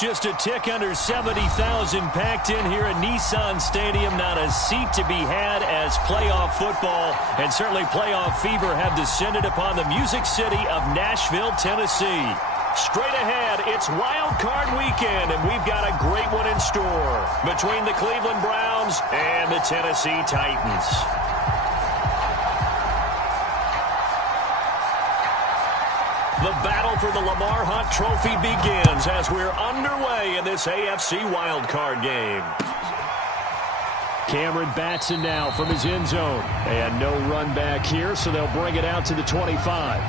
Just a tick under 70,000 packed in here at Nissan Stadium. Not a seat to be had as playoff football and certainly playoff fever have descended upon the Music City of Nashville, Tennessee. Straight ahead, it's Wild Card Weekend, and we've got a great one in store between the Cleveland Browns and the Tennessee Titans. The battle for the Lamar Hunt Trophy begins as we're underway in this AFC wildcard game. Cameron Batson now from his end zone. And no run back here, so they'll bring it out to the 25.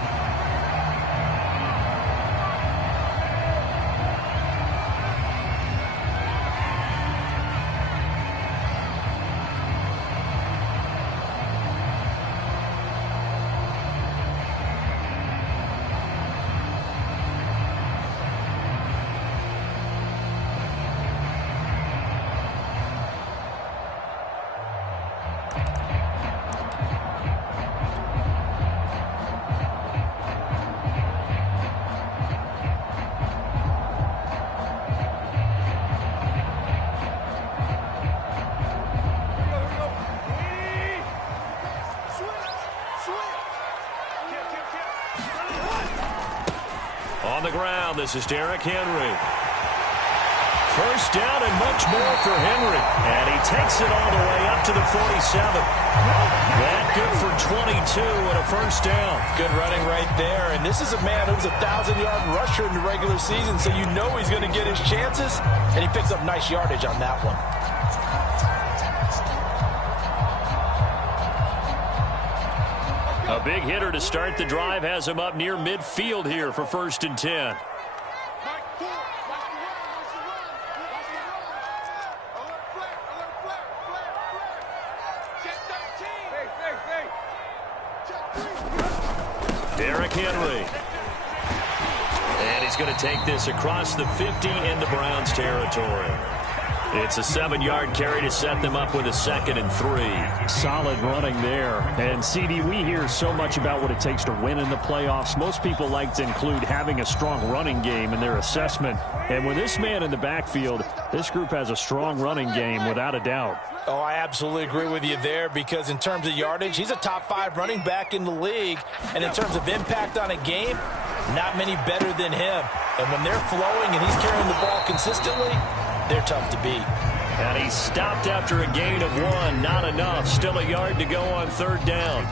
On the ground, this is Derrick Henry. First down and much more for Henry. And he takes it all the way up to the 47. That good for 22 and a first down. Good running right there. And this is a man who's a 1,000-yard rusher in the regular season, so you know he's going to get his chances. And he picks up nice yardage on that one. A big hitter to start the drive has him up near midfield here for 1st and 10. Derrick Henry. And he's going to take this across the 50 into Browns territory. It's a 7-yard carry to set them up with a 2nd and 3. Solid running there. And, CD, we hear so much about what it takes to win in the playoffs. Most people like to include having a strong running game in their assessment. And with this man in the backfield, this group has a strong running game without a doubt. Oh, I absolutely agree with you there because in terms of yardage, he's a top 5 running back in the league. And in terms of impact on a game, not many better than him. And when they're flowing and he's carrying the ball consistently, they're tough to beat. And he stopped after a gain of 1. Not enough. Still a yard to go on 3rd down.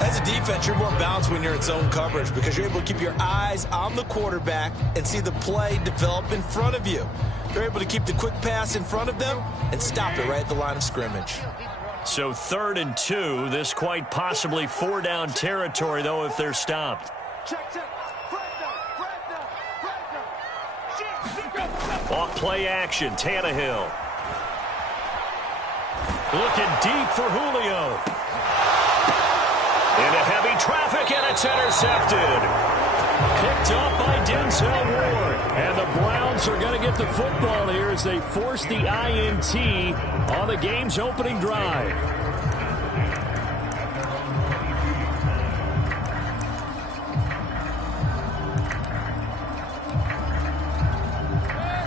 As a defense, you're more balanced when you're in zone coverage because you're able to keep your eyes on the quarterback and see the play develop in front of you. You're able to keep the quick pass in front of them and stop it right at the line of scrimmage. So 3rd and 2. This quite possibly 4-down territory, though, if they're stopped. Off play action, Tannehill. Looking deep for Julio. Into heavy traffic, and it's intercepted. Picked up by Denzel Ward. And the Browns are going to get the football here as they force the INT on the game's opening drive.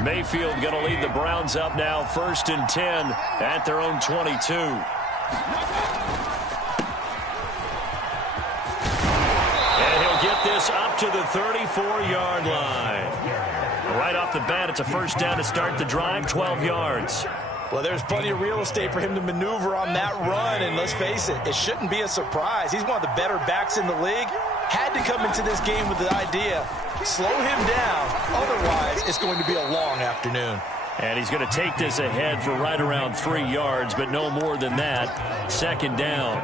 Mayfield going to lead the Browns up now, 1st and 10 at their own 22. And he'll get this up to the 34-yard line. Right off the bat, it's a 1st down to start the drive, 12 yards. Well, there's plenty of real estate for him to maneuver on that run, and let's face it, it shouldn't be a surprise. He's one of the better backs in the league. Had to come into this game with the idea, slow him down, otherwise it's going to be a long afternoon. And he's going to take this ahead for right around 3 yards, but no more than that. 2nd down.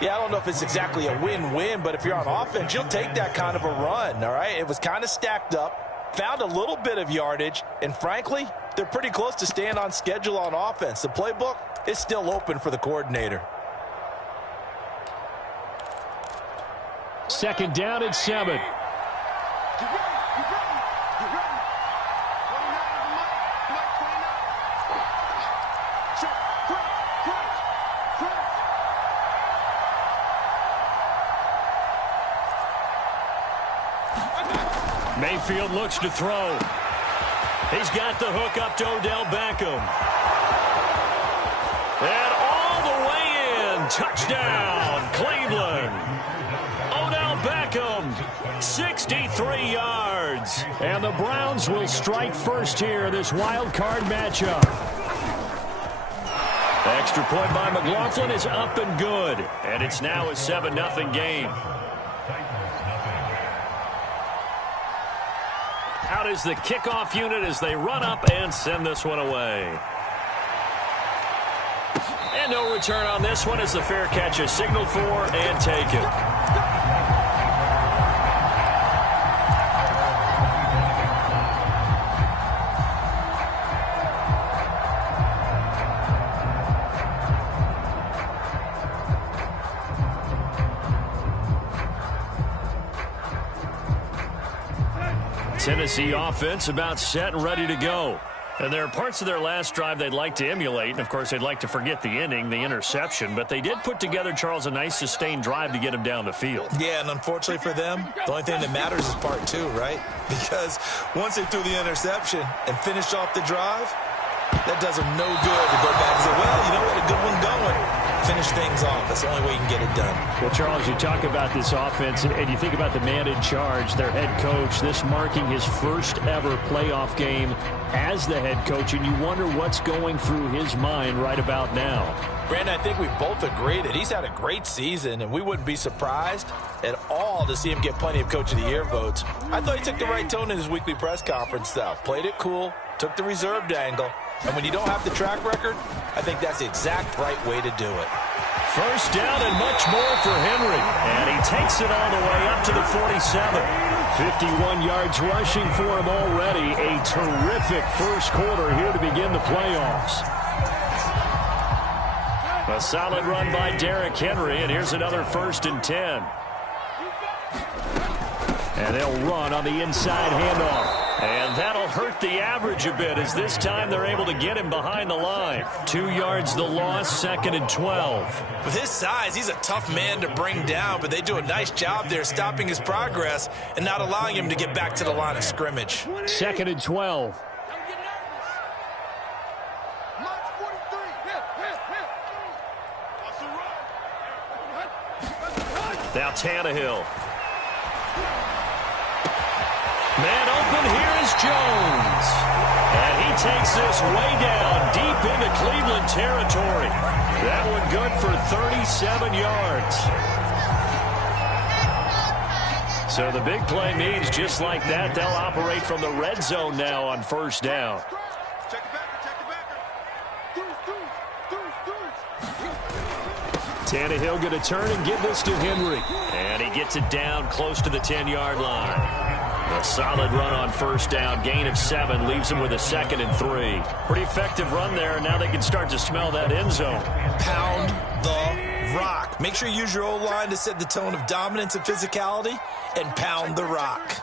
Yeah, I don't know if it's exactly a win-win, but if you're on offense, you'll take that kind of a run, all right? It was kind of stacked up, found a little bit of yardage, and frankly, they're pretty close to staying on schedule on offense. The playbook is still open for the coordinator. 2nd down and 7. Mayfield looks to throw. He's got the hook up to Odell Beckham. And all the way in. Touchdown, Cleveland. Odell Beckham, 63 yards. And the Browns will strike first here, this wild card matchup. Extra point by McLaughlin is up and good. And it's now a 7-0 game. Out is the kickoff unit as they run up and send this one away. And no return on this one as the fair catch is signaled for and taken. Tennessee offense about set and ready to go. And there are parts of their last drive they'd like to emulate. And, of course, they'd like to forget the ending, the interception. But they did put together, Charles, a nice sustained drive to get him down the field. Yeah, and unfortunately for them, the only thing that matters is part two, right? Because once they threw the interception and finished off the drive, that does them no good to go back and say, well, you know what, a good one going. Finish things off. That's the only way you can get it done. Well, Charles, you talk about this offense, and you think about the man in charge, their head coach, this marking his first ever playoff game as the head coach, and you wonder what's going through his mind right about now. Brandon, I think we both agree that he's had a great season, and we wouldn't be surprised at all to see him get plenty of Coach of the Year votes. I thought he took the right tone in his weekly press conference, though. Played it cool, took the reserved angle, and when you don't have the track record, I think that's the exact right way to do it. First down and much more for Henry. And he takes it all the way up to the 47. 51 yards rushing for him already. A terrific first quarter here to begin the playoffs. A solid run by Derrick Henry, and here's another 1st and 10. And they'll run on the inside handoff. And that'll hurt the average a bit as this time they're able to get him behind the line. 2 yards the loss, 2nd and 12. With his size, he's a tough man to bring down, but they do a nice job there stopping his progress and not allowing him to get back to the line of scrimmage. 2nd and 12. Now Tannehill. Man open, here is Jones. And he takes this way down deep into Cleveland territory. That one good for 37 yards. So the big play means just like that, they'll operate from the red zone now on 1st down. Tannehill going to turn and give this to Henry. And he gets it down close to the 10-yard line. A solid run on 1st down. Gain of 7 leaves him with a 2nd and 3. Pretty effective run there, and now they can start to smell that end zone. Pound the rock. Make sure you use your O-line to set the tone of dominance and physicality, and pound the rock.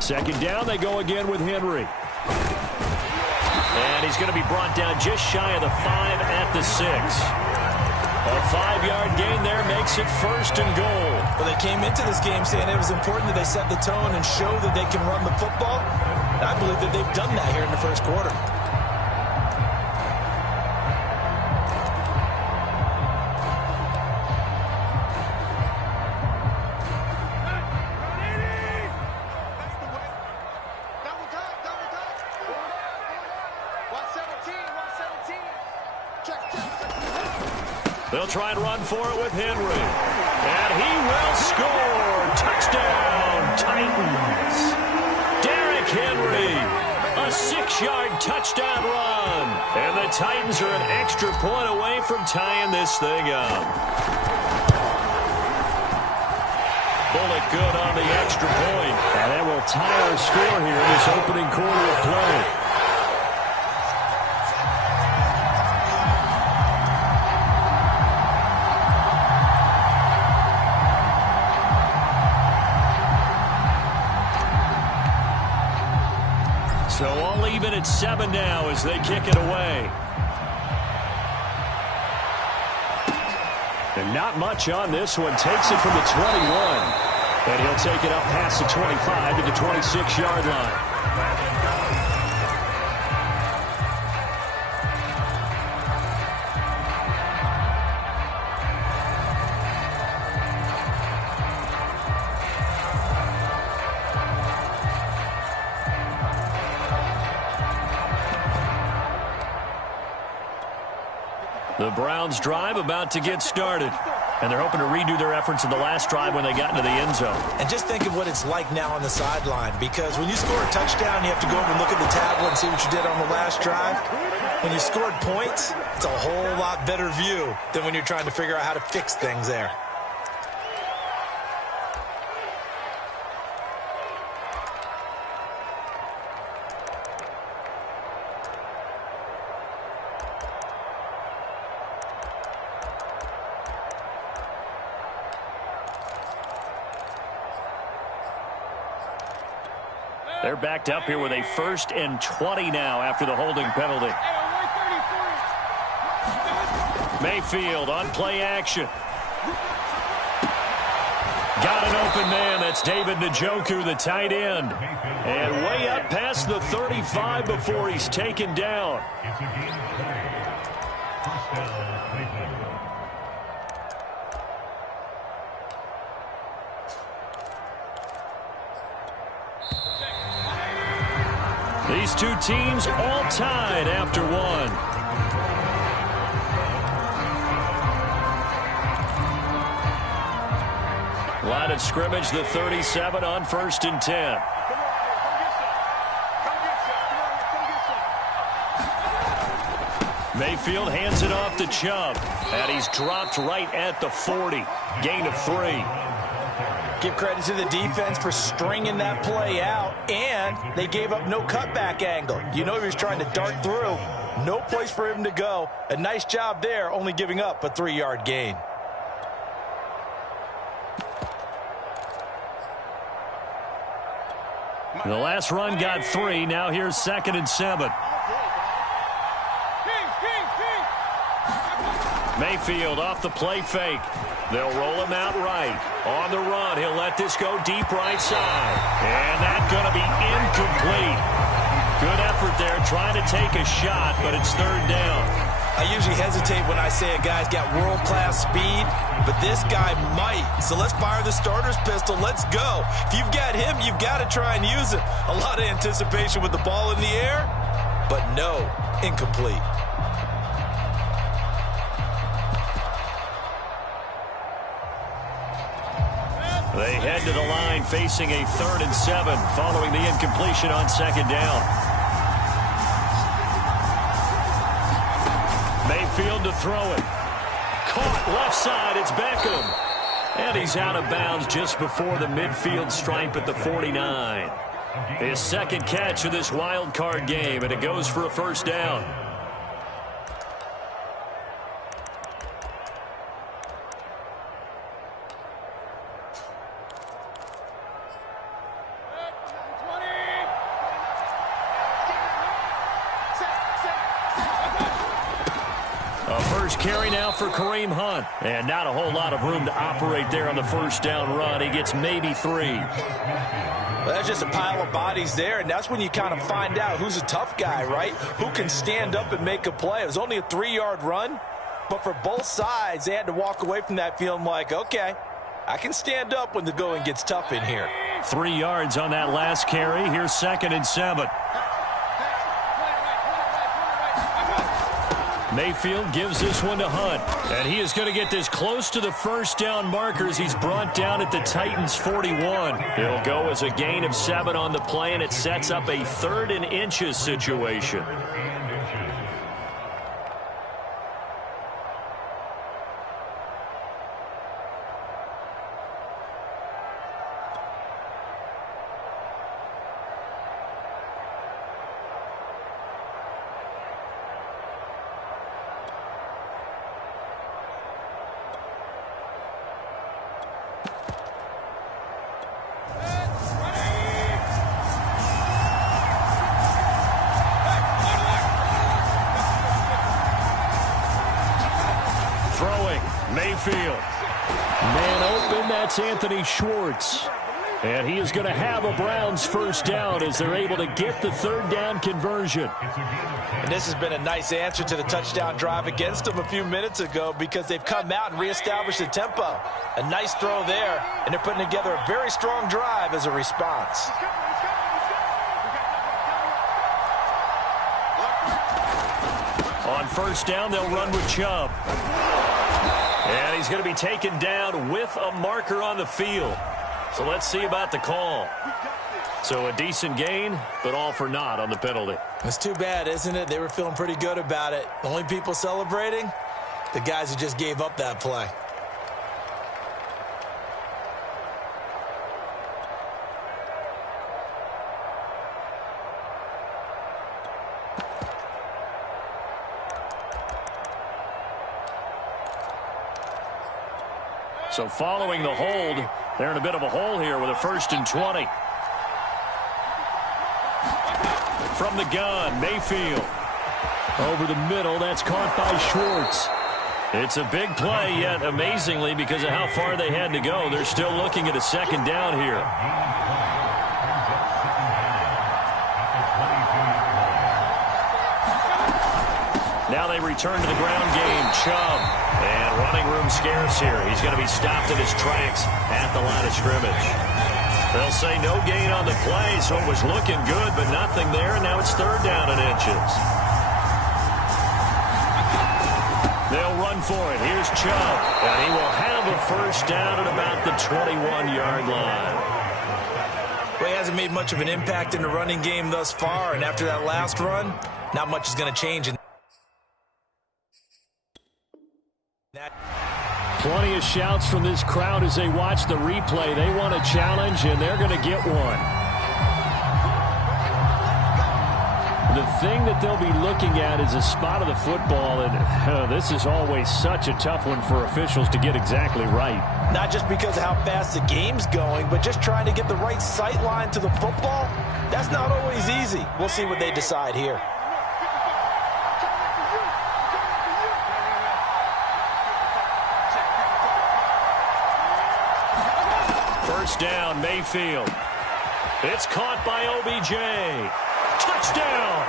Second down, they go again with Henry. And he's going to be brought down just shy of the 5 at the 6. A 5-yard gain there makes it 1st and goal. Well, they came into this game saying it was important that they set the tone and show that they can run the football. And I believe that they've done that here in the 1st quarter. They'll try and run for it with Henry. And he will score. Touchdown, Titans. Derrick Henry, a 6-yard touchdown run. And the Titans are an extra point away from tying this thing up. Bullet good on the extra point. And that will tie our score here in this opening quarter of play. So all even at 7 now as they kick it away. And not much on this one. Takes it from the 21. And he'll take it up past the 25 to the 26-yard line. The Browns drive about to get started. And they're hoping to redo their efforts in the last drive when they got into the end zone. And just think of what it's like now on the sideline, because when you score a touchdown, you have to go over and look at the tablet and see what you did on the last drive. When you scored points, it's a whole lot better view than when you're trying to figure out how to fix things there. They're backed up here with a 1st and 20 now after the holding penalty. Mayfield on play action. Got an open man. That's David Njoku, the tight end. And way up past the 35 before he's taken down. These two teams all tied after one. Line of scrimmage, the 37 on 1st and 10. Mayfield hands it off to Chubb. And he's dropped right at the 40. Gain of 3. Give credit to the defense for stringing that play out, and they gave up no cutback angle. You know he was trying to dart through. No place for him to go. A nice job there, only giving up a 3-yard gain. The last run got 3. Now here's 2nd and 7. Mayfield off the play fake. They'll roll him out right. On the run, he'll let this go deep right side. And that's going to be incomplete. Good effort there, trying to take a shot, but it's 3rd down. I usually hesitate when I say a guy's got world-class speed, but this guy might. So let's fire the starter's pistol. Let's go. If you've got him, you've got to try and use him. A lot of anticipation with the ball in the air, but no, incomplete. They head to the line facing a 3rd and 7 following the incompletion on 2nd down. Mayfield to throw it. Caught left side. It's Beckham. And he's out of bounds just before the midfield stripe at the 49. His 2nd catch of this wild card game, and it goes for a 1st down. Carry now for Kareem Hunt. And not a whole lot of room to operate there on the 1st down run. He gets maybe 3. Well, that's just a pile of bodies there, and that's when you kind of find out who's a tough guy, right? Who can stand up and make a play. It was only a 3-yard run, but for both sides, they had to walk away from that feeling like, okay, I can stand up when the going gets tough in here. 3 yards on that last carry. Here's 2nd and 7. Mayfield gives this one to Hunt. And he is going to get this close to the 1st down markers. He's brought down at the Titans' 41. He'll go as a gain of 7 on the play, and it sets up a 3rd and inches situation. Mayfield. Man open, that's Anthony Schwartz. And he is going to have a Browns first down as they're able to get the third down conversion. And this has been a nice answer to the touchdown drive against them a few minutes ago because they've come out and reestablished the tempo. A nice throw there, and they're putting together a very strong drive as a response. On first down, they'll run with Chubb. And he's going to be taken down with a marker on the field. So let's see about the call. So a decent gain, but all for naught on the penalty. It's too bad, isn't it? They were feeling pretty good about it. The only people celebrating, the guys who just gave up that play. So following the hold, they're in a bit of a hole here with a 1st and 20. From the gun, Mayfield. Over the middle, that's caught by Schwartz. It's a big play, yet amazingly, because of how far they had to go, they're still looking at a second down here. Now they return to the ground game. Chubb. And running room scarce here. He's going to be stopped in his tracks at the line of scrimmage. They'll say no gain on the play, so it was looking good, but nothing there, and now it's third down and inches. They'll run for it. Here's Chubb. And he will have a first down at about the 21-yard line. Well, he hasn't made much of an impact in the running game thus far, and after that last run, not much is going to change in that. Plenty of shouts from this crowd as they watch the replay. They want a challenge, and they're going to get one. The thing that they'll be looking at is a spot of the football, and this is always such a tough one for officials to get exactly right. Not just because of how fast the game's going, but just trying to get the right sight line to the football. That's not always easy. We'll see what they decide here. First down, Mayfield. It's caught by OBJ. Touchdown!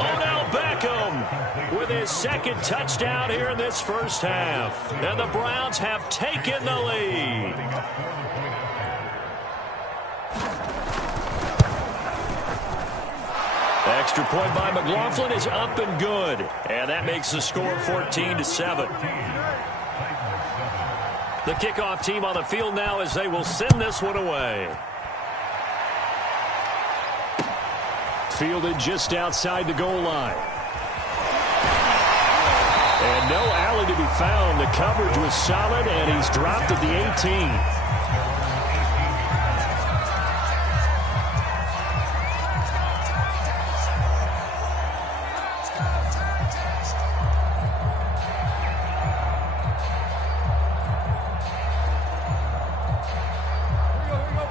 Odell Beckham with his second touchdown here in this first half. And the Browns have taken the lead. Extra point by McLaughlin is up and good. And that makes the score 14-7. The kickoff team on the field now as they will send this one away. Fielded just outside the goal line. And no alley to be found. The coverage was solid, and he's dropped at the 18.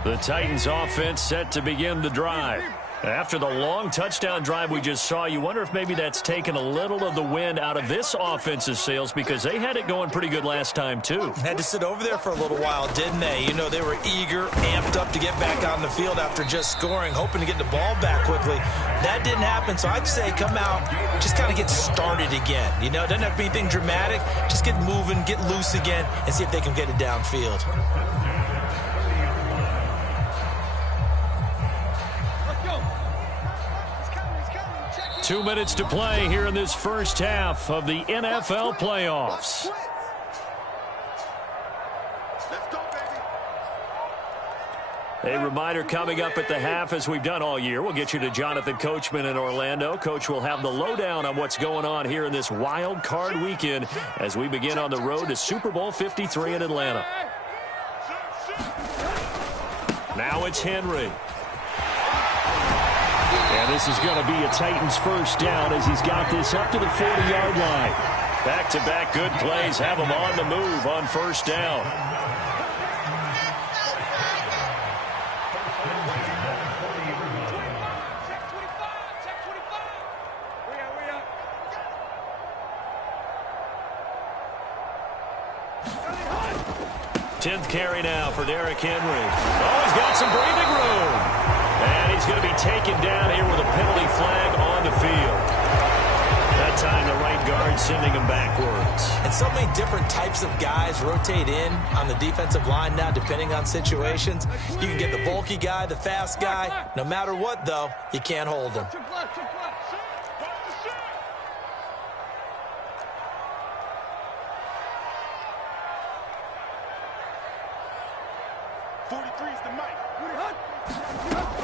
The Titans offense set to begin the drive. After the long touchdown drive we just saw, you wonder if maybe that's taken a little of the wind out of this offense's sails because they had it going pretty good last time too. Had to sit over there for a little while, didn't they? You know, they were eager, amped up to get back on the field after just scoring, hoping to get the ball back quickly. That didn't happen, so I'd say come out, just kind of get started again. You know, it doesn't have to be anything dramatic. Just get moving, get loose again, and see if they can get it downfield. 2 minutes to play here in this first half of the NFL playoffs. A reminder coming up at the half, as we've done all year. We'll get you to Jonathan Coachman in Orlando. Coach will have the lowdown on what's going on here in this wild card weekend as we begin on the road to Super Bowl 53 in Atlanta. Now it's Henry. And this is going to be a Titans first down as he's got this up to the 40-yard line. Back-to-back good plays have him on the move on first down. 10th carry now for Derrick Henry. Oh, he's got some breathing room. And he's going to be taken down here with a penalty flag on the field. That time the right guard sending him backwards. And so many different types of guys rotate in on the defensive line now, depending on situations. You can get the bulky guy, the fast guy. No matter what, though, you can't hold him.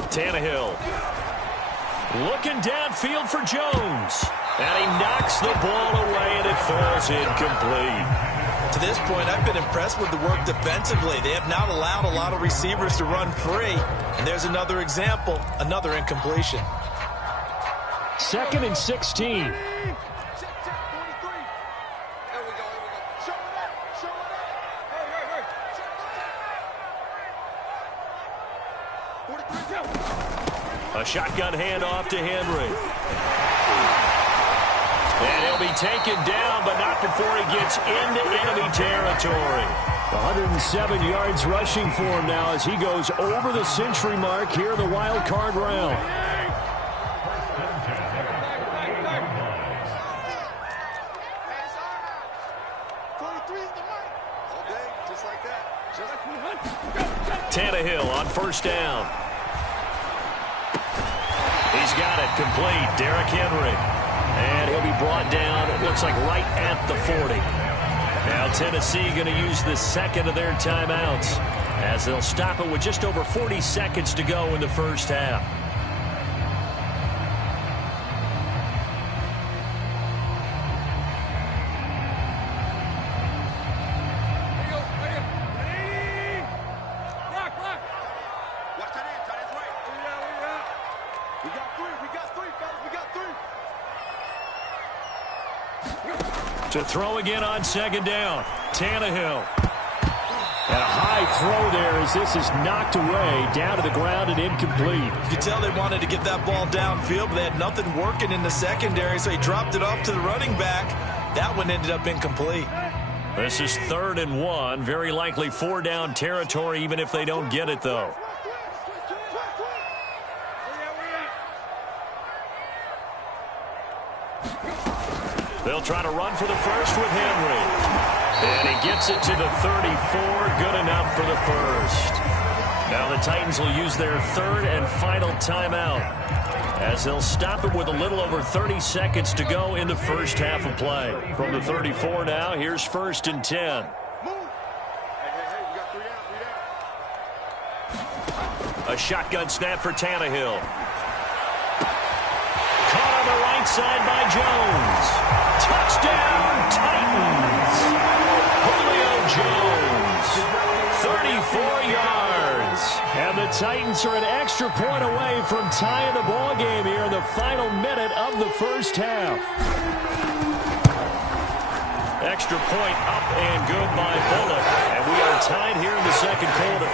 Tannehill looking downfield for Jones. And he knocks the ball away, and it falls incomplete. To this point, I've been impressed with the work defensively. They have not allowed a lot of receivers to run free. And there's another example, another incompletion. 2nd and 16. A shotgun handoff to Henry. And he'll be taken down, but not before he gets into enemy territory. 107 yards rushing for him now as he goes over the century mark here in the wild card round. Tannehill on 1st down. He's got it complete. Derrick Henry. And he'll be brought down, it looks like right at the 40. Now Tennessee going to use the 2nd of their timeouts as they'll stop it with just over 40 seconds to go in the first half. To throw again on 2nd down. Tannehill. And a high throw there as this is knocked away down to the ground and incomplete. You can tell they wanted to get that ball downfield, but they had nothing working in the secondary, so he dropped it off to the running back. That one ended up incomplete. This is 3rd and 1. Very likely 4-down territory even if they don't get it, though. They'll try to run for the first with Henry. And he gets it to the 34. Good enough for the first. Now the Titans will use their 3rd and final timeout as they'll stop it with a little over 30 seconds to go in the first half of play. From the 34 now, here's 1st and 10. A shotgun snap for Tannehill. Caught on the right side by Jones. Touchdown, Titans. Julio Jones, 34 yards. And the Titans are an extra point away from tying the ball game here in the final minute of the first half. Extra point up and good by Bullock. And we are tied here in the 2nd quarter.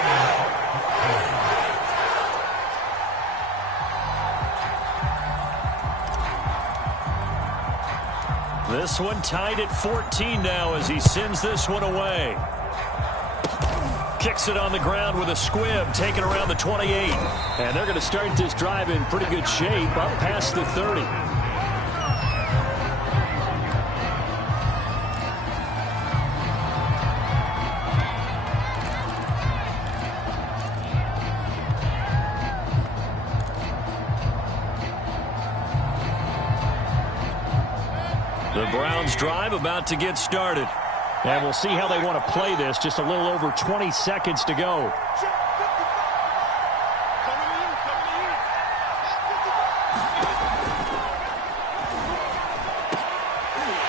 This one tied at 14 now as he sends this one away. Kicks it on the ground with a squib, taken around the 28. And they're going to start this drive in pretty good shape up past the 30. The Browns drive about to get started. And we'll see how they want to play this. Just a little over 20 seconds to go.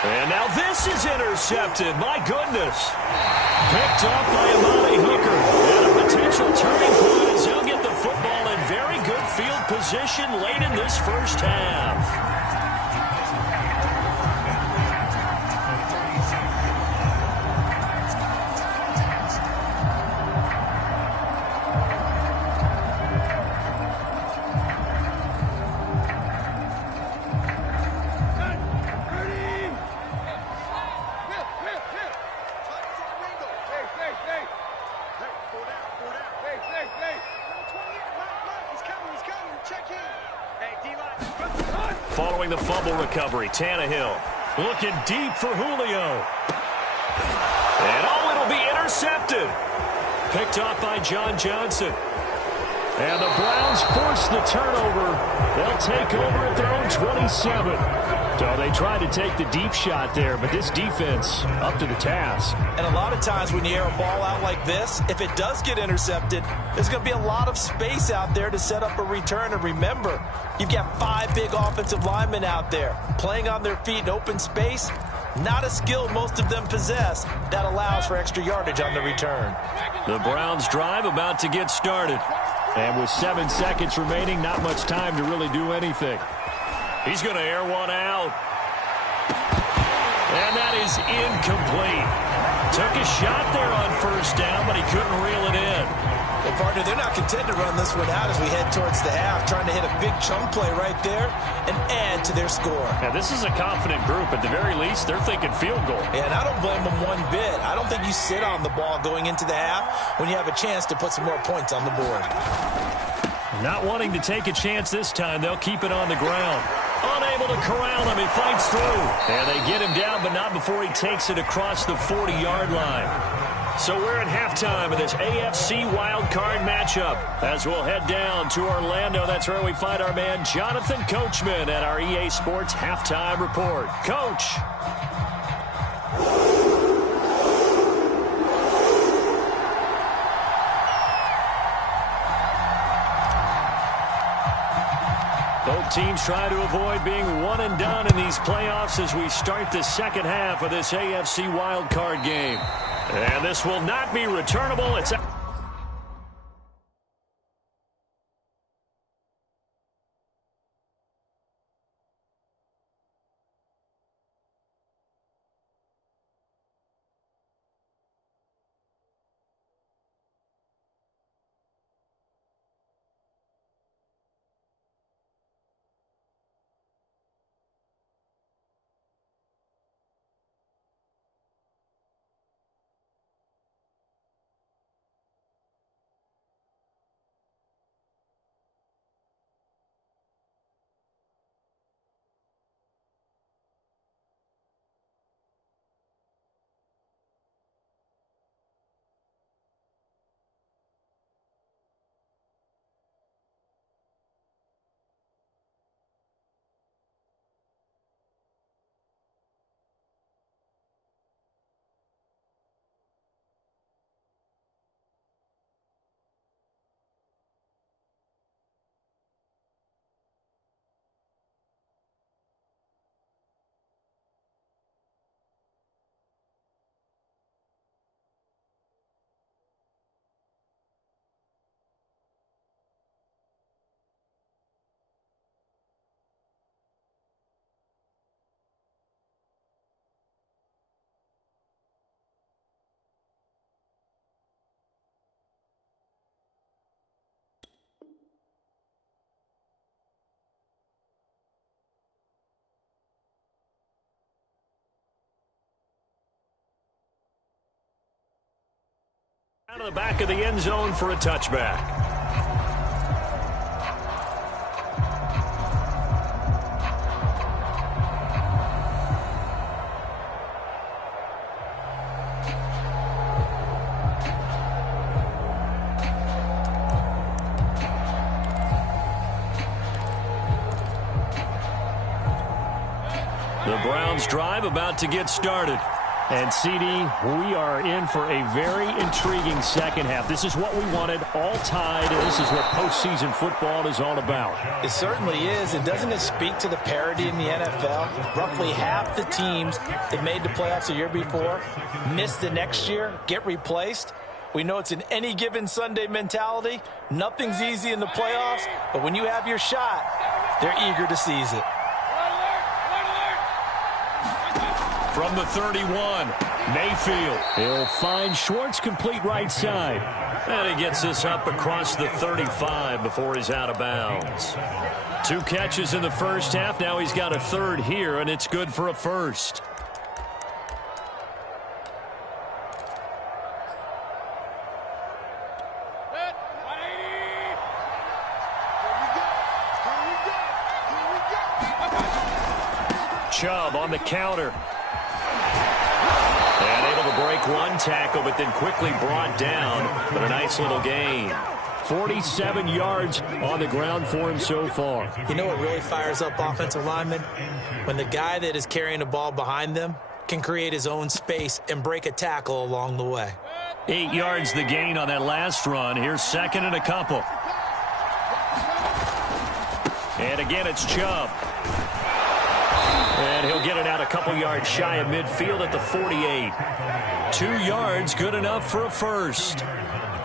And now this is intercepted. My goodness. Picked up by Amani Hooker. And a potential turning point as he'll get the football in very good field position late in this first half. following the fumble recovery. Tannehill looking deep for Julio. And it'll be intercepted. Picked off by John Johnson. And the Browns force the turnover. They'll take over at their own 27. So they tried to take the deep shot there, but this defense up to the task. And a lot of times when you air a ball out like this, if it does get intercepted, there's going to be a lot of space out there to set up a return. And remember, you've got 5 big offensive linemen out there playing on their feet in open space. Not a skill most of them possess. That allows for extra yardage on the return. The Browns drive about to get started. And with 7 seconds remaining, not much time to really do anything. He's going to air one out. And that is incomplete. Took a shot there on first down, but he couldn't reel it in. Well, partner, they're not content to run this one out as we head towards the half, trying to hit a big chunk play right there and add to their score. Now, this is a confident group. At the very least, they're thinking field goal. Yeah, and I don't blame them one bit. I don't think you sit on the ball going into the half when you have a chance to put some more points on the board. Not wanting to take a chance this time, they'll keep it on the ground. Unable to corral him, he fights through. And they get him down, but not before he takes it across the 40-yard line. So we're at halftime of this AFC wildcard matchup. As we'll head down to Orlando, that's where we find our man Jonathan Coachman at our EA Sports Halftime Report. Coach. Both teams try to avoid being one and done in these playoffs as we start the second half of this AFC wildcard game. And this will not be returnable. It's out of the back of the end zone for a touchback. The Browns drive about to get started. And, CD, we are in for a very intriguing second half. This is what we wanted, all tied, and this is what postseason football is all about. It certainly is. And doesn't it speak to the parity in the NFL? Roughly half the teams that made the playoffs the year before miss the next year, get replaced. We know it's an any given Sunday mentality. Nothing's easy in the playoffs, but when you have your shot, they're eager to seize it. From the 31, Mayfield. He'll find Schwartz complete right side. And he gets this up across the 35 before he's out of bounds. 2 catches in the first half. Now he's got a third here, and it's good for a first. Chubb on the counter. And able to break one tackle, but then quickly brought down. But a nice little gain. 47 yards on the ground for him so far. You know what really fires up offensive linemen? When the guy that is carrying the ball behind them can create his own space and break a tackle along the way. 8 yards the gain on that last run. Here's second and a couple. And again, it's Chubb. And he'll get it out a couple yards shy of midfield at the 48. 2 yards, good enough for a first.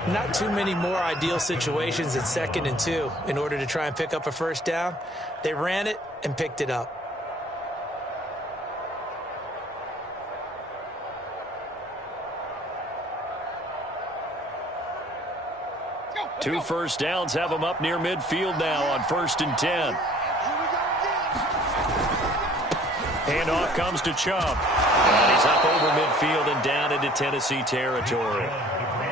Not too many more ideal situations at 2nd and 2 in order to try and pick up a first down. They ran it and picked it up. Two first downs have him up near midfield now on 1st and 10. Handoff comes to Chubb. And he's up over midfield and down into Tennessee territory.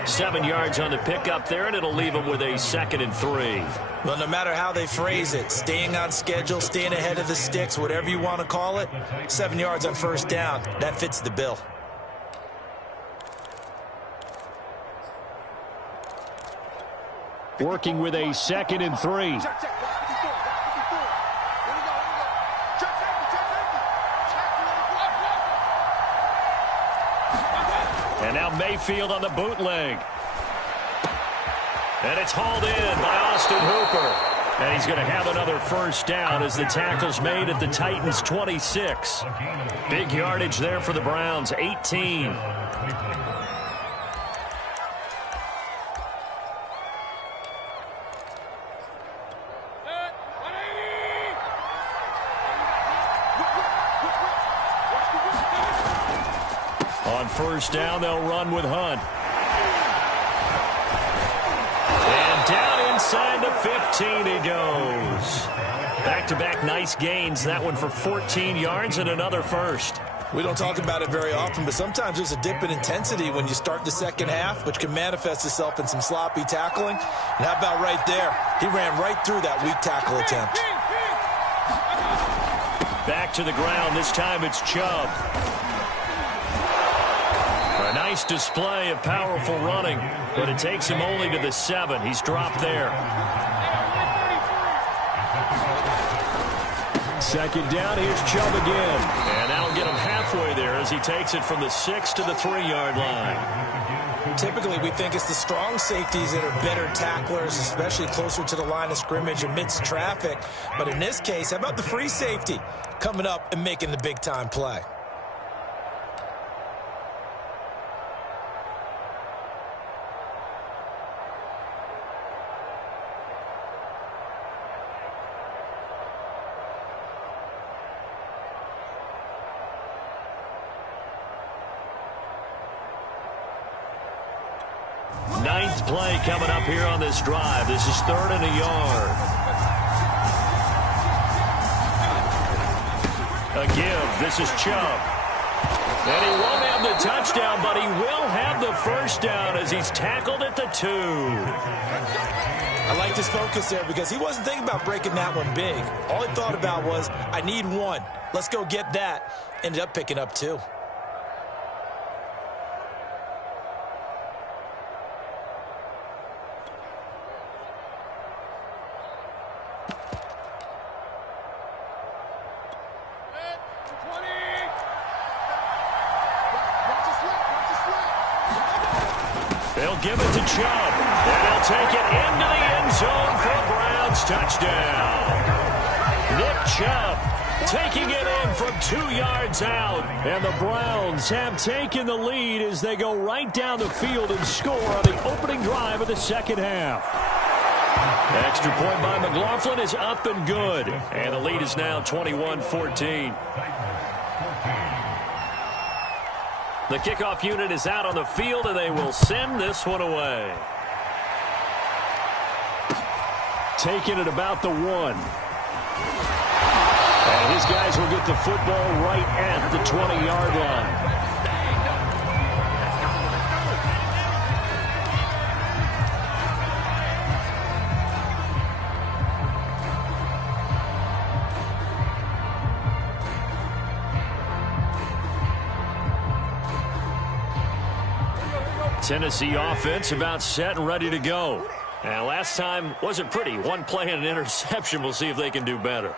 7 yards on the pickup there, and it'll leave him with a 2nd and 3. Well, no matter how they phrase it, staying on schedule, staying ahead of the sticks, whatever you want to call it, 7 yards on first down, that fits the bill. Working with a 2nd and 3. And now Mayfield on the bootleg. And it's hauled in by Austin Hooper. And he's going to have another first down as the tackle's made at the Titans' 26. Big yardage there for the Browns, 18. On first down, they'll run with Hunt. And down inside the 15 he goes. Back-to-back nice gains. That one for 14 yards and another first. We don't talk about it very often, but sometimes there's a dip in intensity when you start the second half, which can manifest itself in some sloppy tackling. And how about right there? He ran right through that weak tackle attempt. Back to the ground. This time it's Chubb. A nice display of powerful running, but it takes him only to the 7. He's dropped there. Second down, here's Chubb again. And that'll get him halfway there as he takes it from the 6 to the 3-yard line. Typically, we think it's the strong safeties that are better tacklers, especially closer to the line of scrimmage amidst traffic. But in this case, how about the free safety coming up and making the big-time play? Ninth play coming up here on this drive. This is 3rd and a yard. A give. This is Chubb. And he won't have the touchdown, but he will have the first down as he's tackled at the 2. I liked his focus there because he wasn't thinking about breaking that one big. All he thought about was, I need 1. Let's go get that. Ended up picking up 2. They'll give it to Chubb. And he'll take it into the end zone for a Browns touchdown. Nick Chubb taking it in from 2 yards out. And the Browns have taken the lead as they go right down the field and score on the opening drive of the second half. Extra point by McLaughlin is up and good. And the lead is now 21-14. The kickoff unit is out on the field, and they will send this one away. Taking it about the 1. And his guys will get the football right at the 20-yard line. Tennessee offense about set and ready to go. And last time wasn't pretty. One play and an interception. We'll see if they can do better.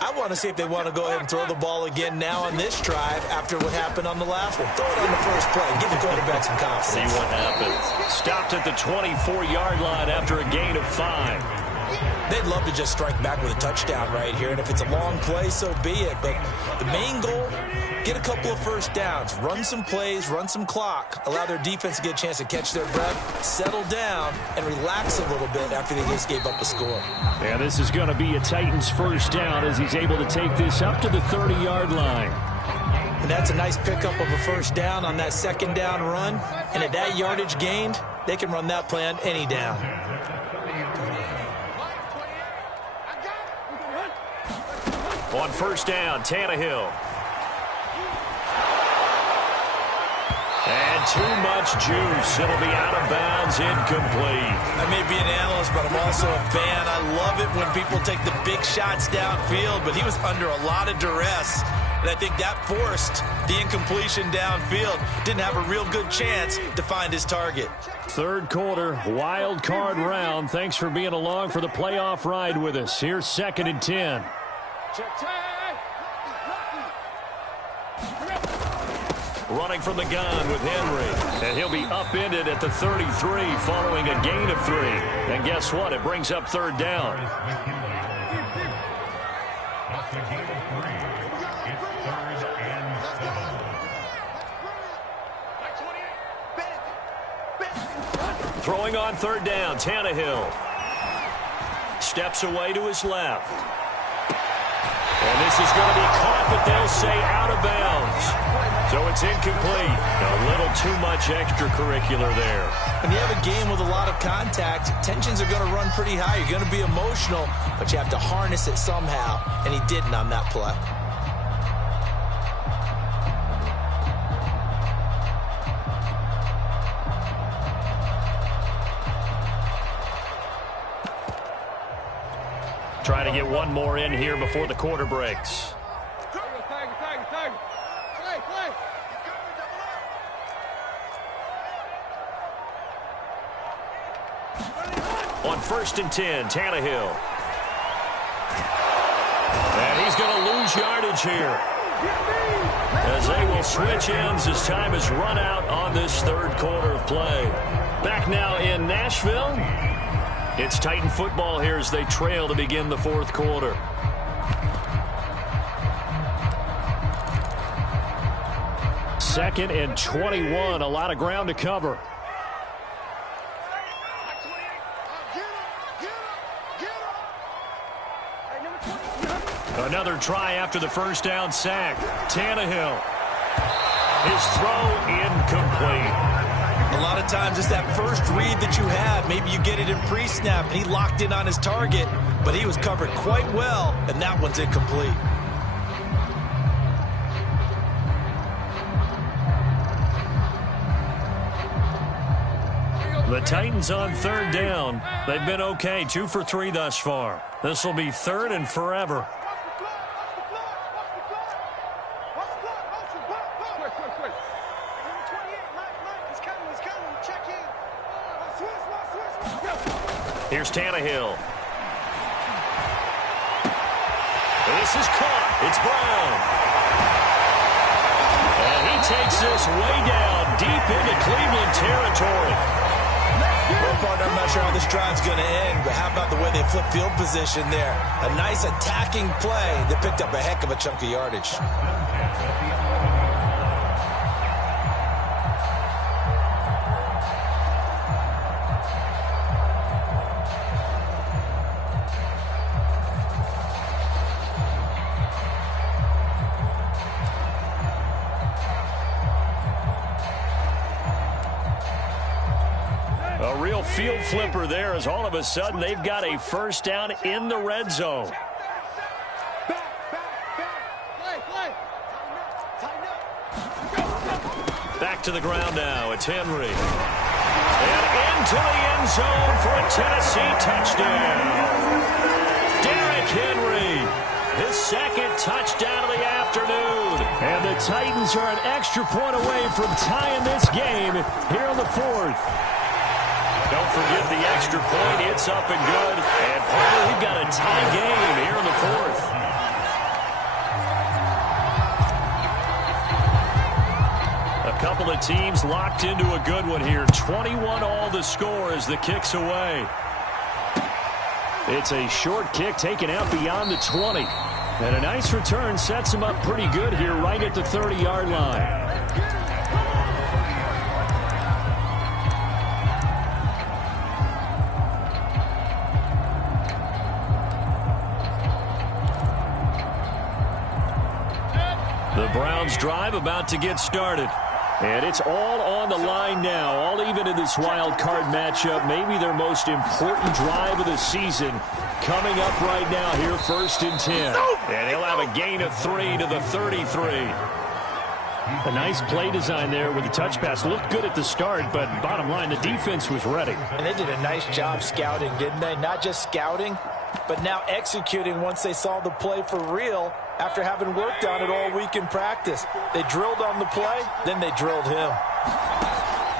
I want to see if they want to go ahead and throw the ball again now on this drive after what happened on the last one. Throw it on the first play. Give the quarterback some confidence. See what happens. Stopped at the 24-yard line after a gain of 5. They'd love to just strike back with a touchdown right here, and if it's a long play, so be it. But the main goal, get a couple of first downs, run some plays, run some clock, allow their defense to get a chance to catch their breath, settle down, and relax a little bit after they just gave up a score. Yeah, this is going to be a Titans first down as he's able to take this up to the 30-yard line. And that's a nice pickup of a first down on that second down run. And at that yardage gained, they can run that play on any down. On first down, Tannehill. And too much juice. It'll be out of bounds, incomplete. I may be an analyst, but I'm also a fan. I love it when people take the big shots downfield, but he was under a lot of duress. And I think that forced the incompletion downfield. Didn't have a real good chance to find his target. Third quarter, wild card round. Thanks for being along for the playoff ride with us. Here's 2nd and 10. Running from the gun with Henry. And he'll be upended at the 33 following a gain of 3. And guess what? It brings up third down. Throwing on third down, Tannehill. Steps away to his left. And this is going to be caught, but they'll say out of bounds. So it's incomplete. A little too much extracurricular there. When you have a game with a lot of contact, tensions are going to run pretty high. You're going to be emotional, but you have to harness it somehow, and he didn't on that play. Trying to get one more in here before the quarter breaks. On 1st and 10, Tannehill. And he's going to lose yardage here, as they will switch ends as time is run out on this third quarter of play. Back now in Nashville. It's Titan football here as they trail to begin the fourth quarter. Second and 21, a lot of ground to cover. Another try after the first down sack. Tannehill. His throw incomplete. A lot of times it's that first read that you have. Maybe you get it in pre-snap, and he locked in on his target, but he was covered quite well, and that one's incomplete. The Titans on third down. They've been okay, 2 for 3 thus far. This will be third and forever. Here's Tannehill. This is caught. It's Brown. And he takes this way down deep into Cleveland territory. Well, partner, I'm not sure how this drive's going to end, but how about the way they flip field position there? A nice attacking play that picked up a heck of a chunk of yardage. A real field flipper there, as all of a sudden they've got a first down in the red zone. Back to the ground now. It's Henry. And into the end zone for a Tennessee touchdown. Derrick Henry. his second touchdown of the afternoon. And the Titans are an extra point away from tying this game here in the fourth. Don't forget the extra point. It's up and good. And Parker, we've got a tie game here in the fourth. A couple of teams locked into a good one here. 21 all the score as the kick's away. It's a short kick taken out beyond the 20. And a nice return sets him up pretty good here right at the 30-yard line. The Browns drive about to get started. And it's all on the line now, all even in this wild card matchup. Maybe their most important drive of the season coming up right now here, 1st and 10. And he'll have a gain of 3 to the 33. A nice play design there with the touch pass. Looked good at the start, but bottom line, the defense was ready. And they did a nice job scouting, didn't they? Not just scouting, but now executing once they saw the play for real after having worked on it all week in practice. They drilled on the play, then they drilled him.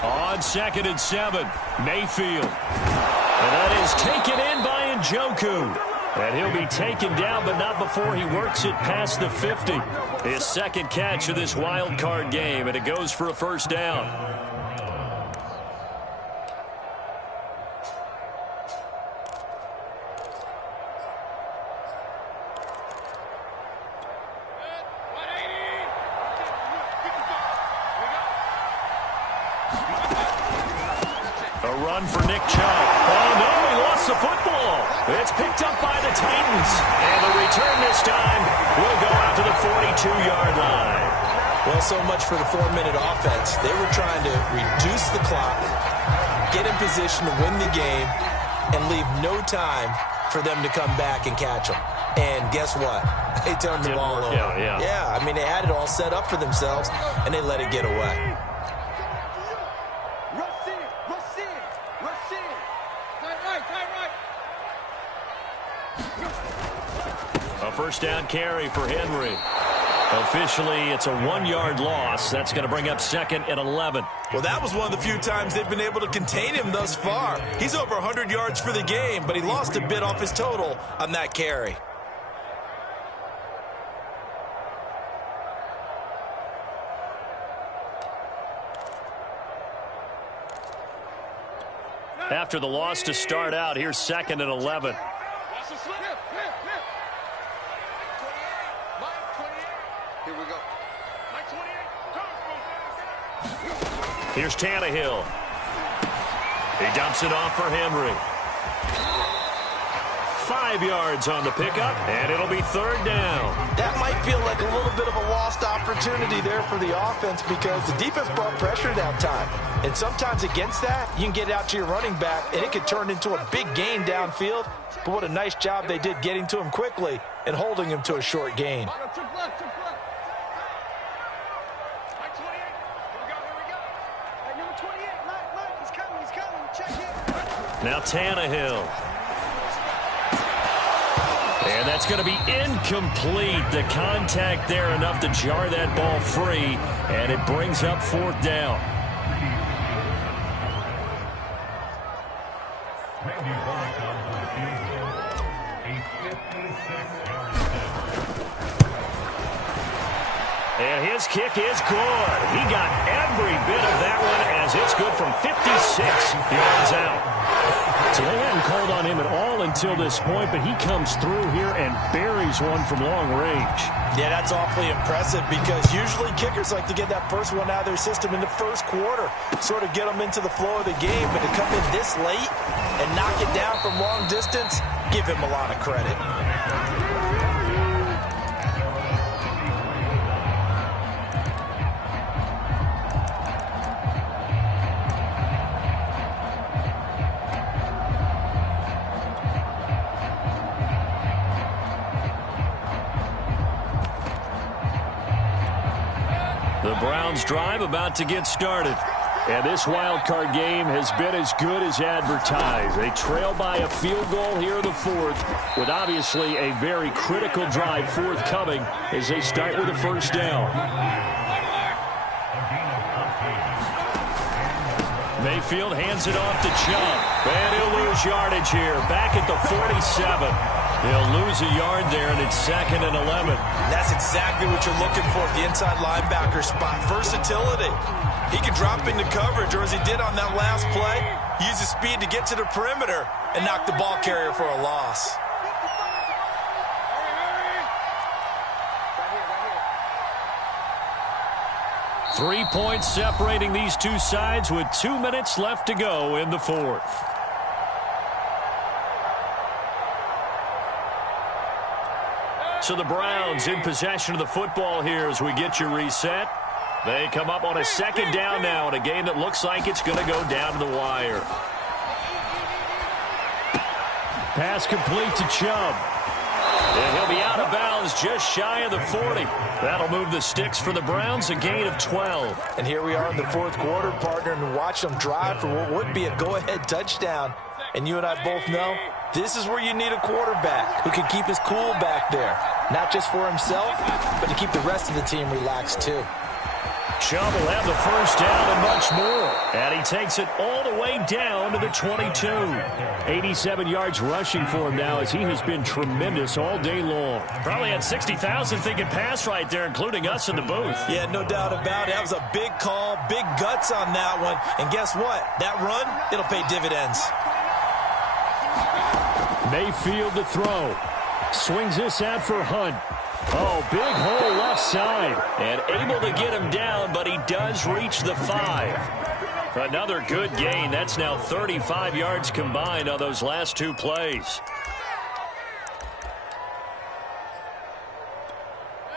On 2nd and 7, Mayfield. And that is taken in by Njoku. And he'll be taken down, but not before he works it past the 50. His second catch of this wild card game, and it goes for a first down. For Nick Chubb. Oh, no, he lost the football. It's picked up by the Titans. And the return this time will go out to the 42-yard line. Well, so much for the 4-minute offense. They were trying to reduce the clock, get in position to win the game, and leave no time for them to come back and catch them. And guess what? They turned the ball over. Yeah, I mean, they had it all set up for themselves, and they let it get away. A first down carry for Henry. Officially, it's a 1-yard loss. That's going to bring up 2nd and 11. Well, that was one of the few times they've been able to contain him thus far. He's over 100 yards for the game, but he lost a bit off his total on that carry. After the loss to start out, here's 2nd and 11. Here's Tannehill. He dumps it off for Henry. 5 yards on the pickup, and it'll be 3rd down. That might feel like a little bit of a lost opportunity there for the offense because the defense brought pressure that time. And sometimes against that, you can get out to your running back, and it could turn into a big gain downfield. But what a nice job they did getting to him quickly and holding him to a short gain. Now Tannehill. And that's going to be incomplete. The contact there enough to jar that ball free, and it brings up 4th down. And his kick is good. He got every bit of that one as it's good from 56 yards out. So they hadn't called on him at all until this point, but he comes through here and buries one from long range. Yeah, that's awfully impressive because usually kickers like to get that first one out of their system in the first quarter, sort of get them into the flow of the game, but to come in this late and knock it down from long distance, give him a lot of credit. The Browns drive about to get started. And this wild card game has been as good as advertised. They trail by a field goal here in the fourth, with obviously a very critical drive forthcoming as they start with a first down. Mayfield hands it off to Chubb. And he'll lose yardage here. Back at the 47. He'll lose a yard there, and it's 2nd and 11. That's exactly what you're looking for at the inside linebacker spot. Versatility. He can drop into coverage, or as he did on that last play, use his speed to get to the perimeter and knock the ball carrier for a loss. Three points separating these two sides with 2 minutes left to go in the fourth. So the Browns in possession of the football here as we get you reset. They come up on a second down now in a game that looks like it's going to go down to the wire. Pass complete to Chubb. And he'll be out of bounds just shy of the 40. That'll move the sticks for the Browns, a gain of 12. And here we are in the fourth quarter, partner, and watch them drive for what would be a go-ahead touchdown. And you and I both know this is where you need a quarterback who can keep his cool back there. Not just for himself, but to keep the rest of the team relaxed too. Chubb will have the first down and much more. And he takes it all the way down to the 22. 87 yards rushing for him now as he has been tremendous all day long. Probably had 60,000 thinking pass right there, including us in the booth. Yeah, no doubt about it. That was a big call, big guts on that one. And guess what? That run, it'll pay dividends. Mayfield to throw. Swings this out for Hunt. Oh, big hole left side. And able to get him down, but he does reach the 5. Another good gain. That's now 35 yards combined on those last two plays.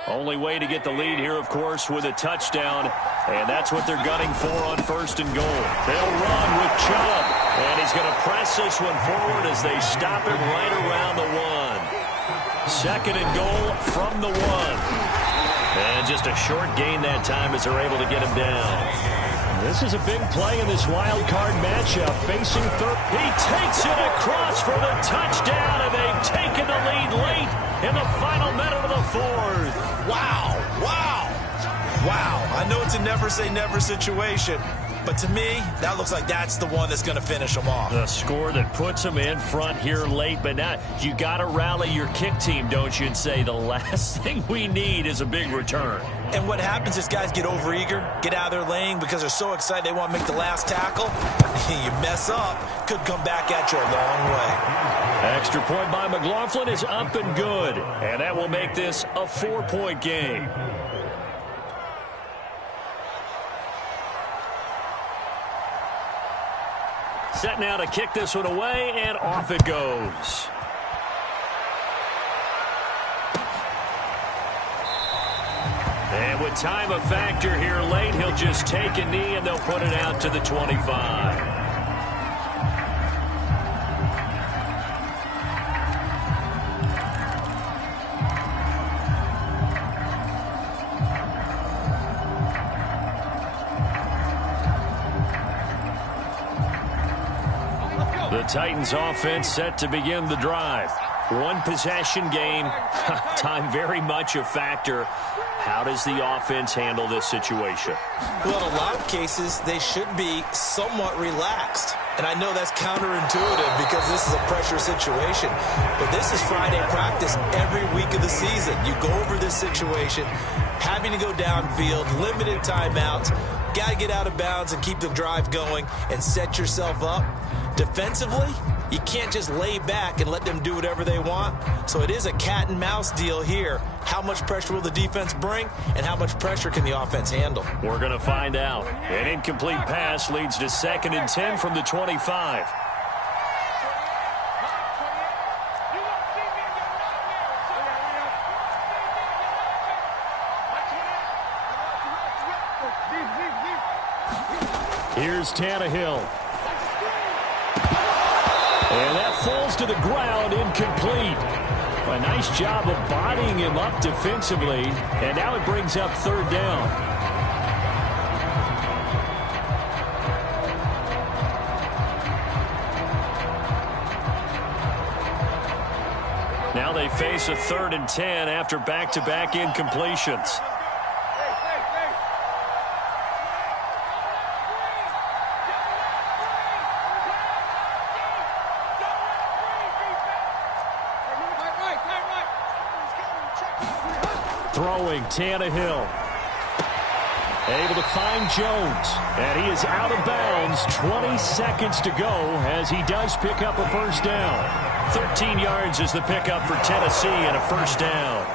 Only way to get the lead here, of course, with a touchdown. And that's what they're gunning for on 1st and goal. They'll run with Chubb. And he's going to press this one forward as they stop him right around the 1. 2nd and goal from the 1. And just a short gain that time as they're able to get him down. This is a big play in this wild card matchup. Facing third. He takes it across for the touchdown, and they've taken the lead late in the final minute of the fourth. Wow. Wow. Wow. I know it's a never say never situation, but to me, that looks like that's the one that's going to finish them off. The score that puts them in front here late, but now you got to rally your kick team, don't you, and say the last thing we need is a big return. And what happens is guys get overeager, get out of their lane because they're so excited they want to make the last tackle. You mess up, could come back at you a long way. Extra point by McLaughlin is up and good, and that will make this a 4-point game. Set now to kick this one away, and off it goes. And with time a factor here late, he'll just take a knee, and they'll put it out to the 25. The Titans offense set to begin the drive. One possession game. Time very much a factor. How does the offense handle this situation? Well, in a lot of cases, they should be somewhat relaxed. And I know that's counterintuitive because this is a pressure situation. But this is Friday practice every week of the season. You go over this situation, having to go downfield, limited timeouts, got to get out of bounds and keep the drive going and set yourself up. Defensively, you can't just lay back and let them do whatever they want. So it is a cat and mouse deal here. How much pressure will the defense bring, and how much pressure can the offense handle? We're going to find out. An incomplete pass leads to 2nd and 10 from the 25. Here's Tannehill. And that falls to the ground, incomplete. A nice job of bodying him up defensively, and now it brings up 3rd down. Now they face a 3rd and 10 after back-to-back incompletions. Throwing, Tannehill. Able to find Jones. And he is out of bounds. 20 seconds to go as he does pick up a first down. 13 yards is the pickup for Tennessee and a first down.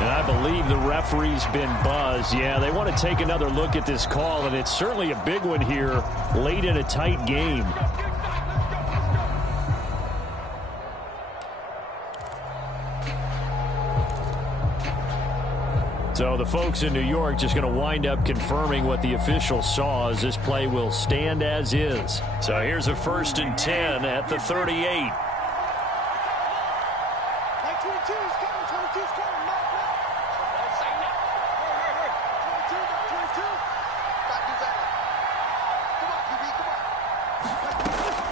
And I believe the referee's been buzzed. Yeah, they want to take another look at this call, and it's certainly a big one here late in a tight game. So the folks in New York just going to wind up confirming what the officials saw, as this play will stand as is. So here's a 1st and 10 at the 38.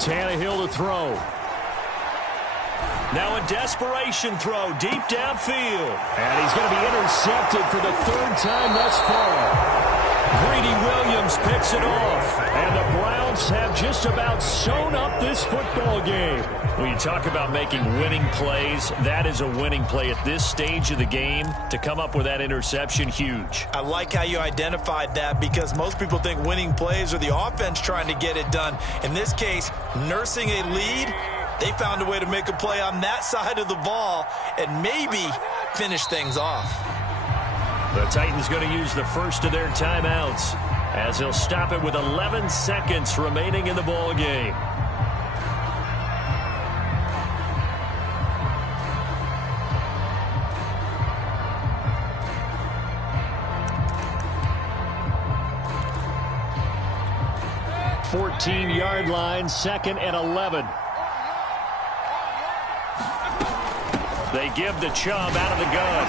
Tannehill to throw. Now a desperation throw deep downfield. And he's going to be intercepted for the 3rd time thus far. Greedy Williams picks it off. And the Browns have just about sewn up this football game. When you talk about making winning plays, that is a winning play at this stage of the game. To come up with that interception, huge. I like how you identified that, because most people think winning plays are the offense trying to get it done. In this case, nursing a lead, they found a way to make a play on that side of the ball and maybe finish things off. The Titans going to use the first of their timeouts as he'll stop it with 11 seconds remaining in the ball game. Yard line, 2nd and 11. They give the Chubb out of the gun.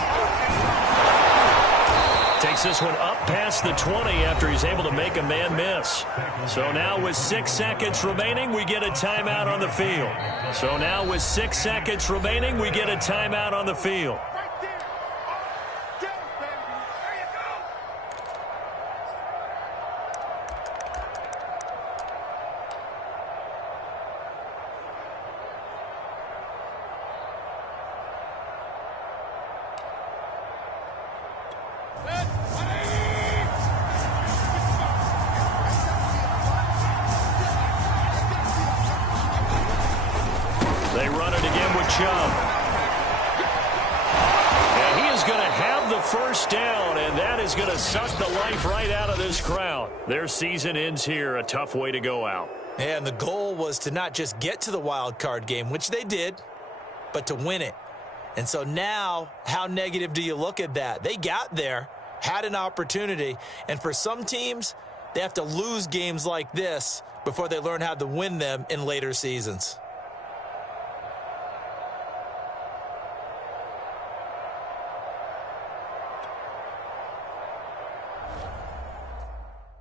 Takes this one up past the 20 after he's able to make a man miss. So now with 6 seconds remaining, we get a timeout on the field. They run it again with Chubb. And he is going to have the first down, and that is going to suck the life right out of this crowd. Their season ends here. A tough way to go out. And the goal was to not just get to the wild card game, which they did, but to win it. And so now, how negative do you look at that? They got there, had an opportunity, and for some teams, they have to lose games like this before they learn how to win them in later seasons.